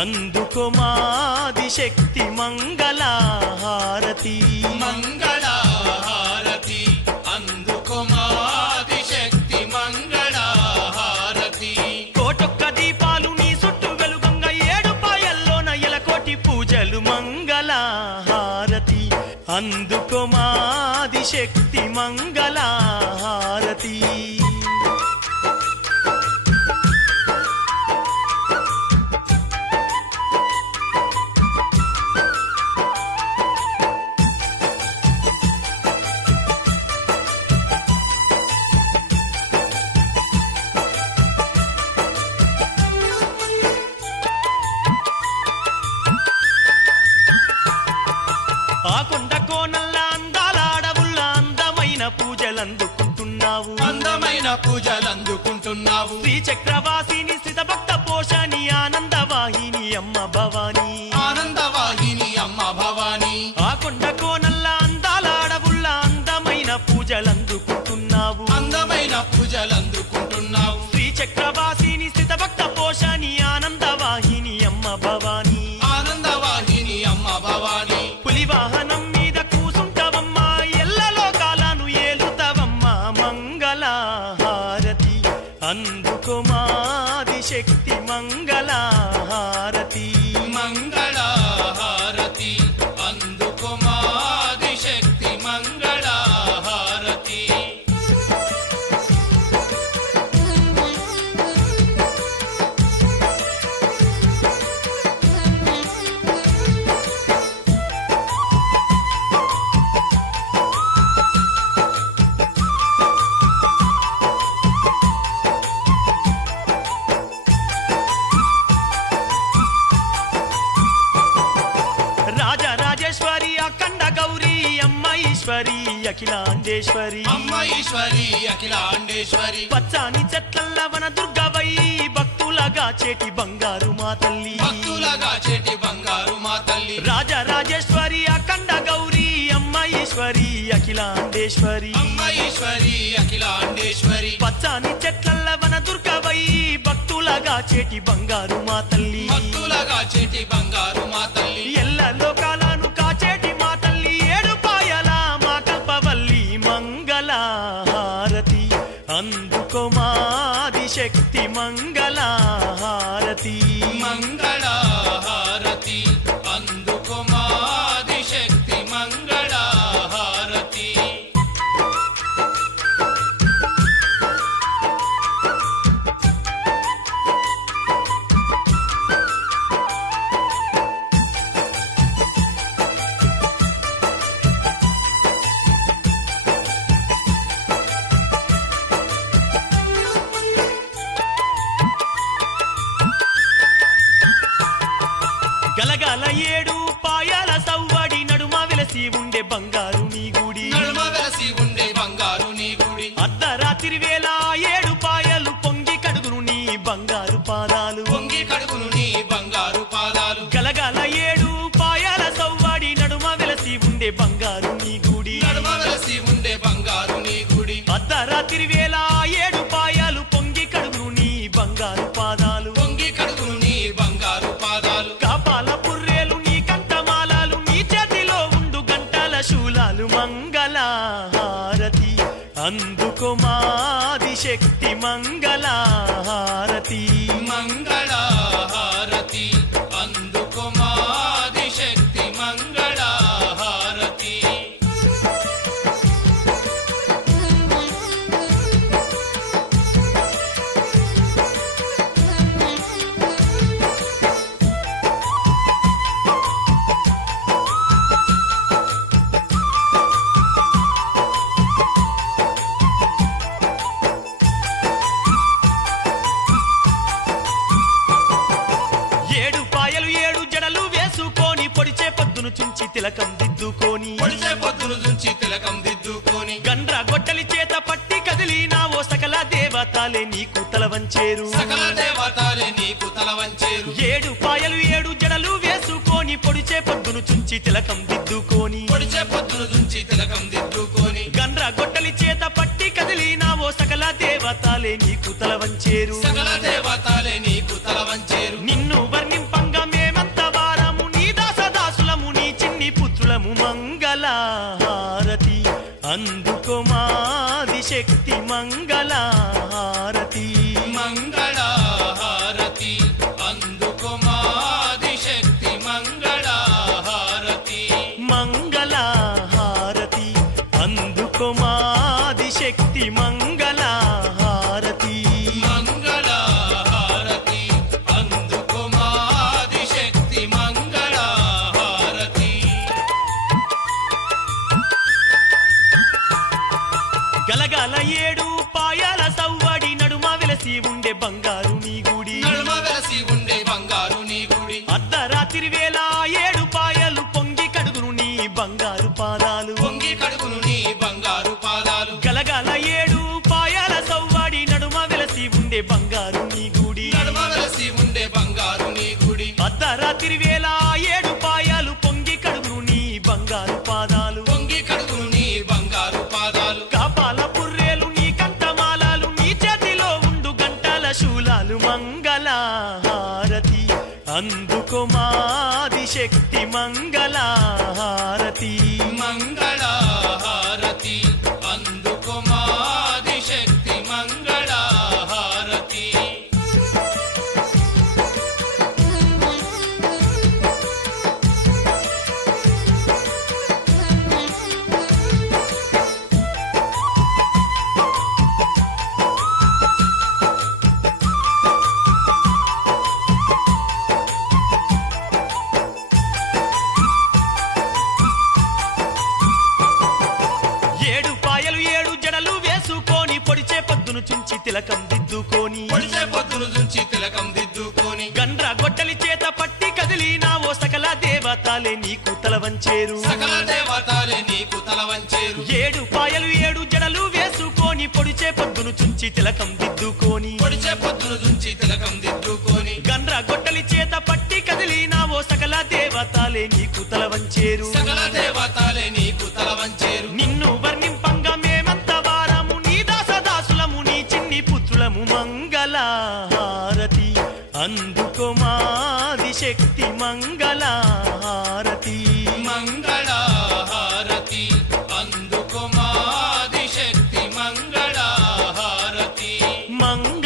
అందుకో మాది శక్తి మంగళహారతి. మంగళహారతి అందుకో మాది శక్తి మంగళహారతి. కోటొక్క దీపాలు నీ చుట్టూ వెలుగంగ ఏడు పాయల్లోన ఎలకోటి పూజలు మంగళహారతి. అందుకో మాది శక్తి మంగళహారతి. ఆనందవాహిని అమ్మ ఈశ్వరి అఖిలాండేశ్వరి. అమ్మ ఈశ్వరి అఖిలాండేశ్వరి. పచ్చాని చెట్లల్ల వన దుర్గవై భక్తులగా చేటి బంగారు మా తల్లి. భక్తులగా చేటి బంగారు మా తల్లి. రాజరాజేశ్వరి అఖండ గౌరీ అమ్మ ఈశ్వరి అఖిలాండేశ్వరి. అమ్మ ఈశ్వరి అఖిలాండేశ్వరి. పచ్చాని చెట్లల్ల వన దుర్గవై భక్తులగా చేటి బంగారు మా తల్లి. భక్తులగా చేటి బంగారు మా తల్లి. ఎల్ల లోకాలను మంగళహారతి అందుకో శక్తి మంగళహారతి. మంగళహారతి. గలగల ఏడు పాయాల సవ్వడి నడుమ వెలసి ఉండే బంగారు నీ గుడి. నడుమ వెలసి ఉండే బంగారు నీ గుడి. అర్ధరాత్రి వేళ ఏడు పాయలు పొంగి కడుగును నీ బంగారు పాదాలు. పొంగి కడుగును నీ బంగారు దేవతలే నీకు తల వంచేరు సకల దేవతలే నీకు తల వంచేరు ఏడు పాయలు ఏడు జడలు వేసుకొని పొడిచే పొద్దును చుంచి తిలకం దిద్దుకొని. పొడిచే పొద్దును చుంచి తిలకం దిద్దుకొని. గండ్ర గొట్టలి చేత పట్టి కదిలినావో సకల దేవతలే నీకు తల వంచేరు సకల దేవతలే నీకు తల వంచేరు నిన్ను వర్ణింపంగా మేమంత వారము నీ దాసదాసులము నీ చిన్ని పుత్రులము మంగళహారతి. అందుకోమా శక్తి మంగళ ఆదిశక్తి మంగళహారతి. మంగళహారతి. పొద్దును చుంచి తిలకం దిద్దుకొని. పొడిసే పొద్దును చుంచి తిలకం దిద్దుకొని. గండ్ర గొడ్డలి చేత పట్టి కదిలినావో సకల దేవతాలే నీకు తల వంచేరు సకల దేవతాలే నీకు తల వంచేరు ఏడు పాయలు ఏడు జడలు వేసుకొని పొడిచే పొద్దును చుంచి తిలకం దిద్దుకొని. పొడిచే పొద్దును చుంచి తిలకం దిద్దుకొని. గండ్ర గొడ్డలి చేత పట్టి కదిలి నా ఓ సకల దేవతాలే నీకు తల వంచేరు సకల దేవ అందుకో మాది శక్తి మంగళహారతి. మంగళహారతి అందుకో మాది శక్తి మంగళహారతి. మంగళ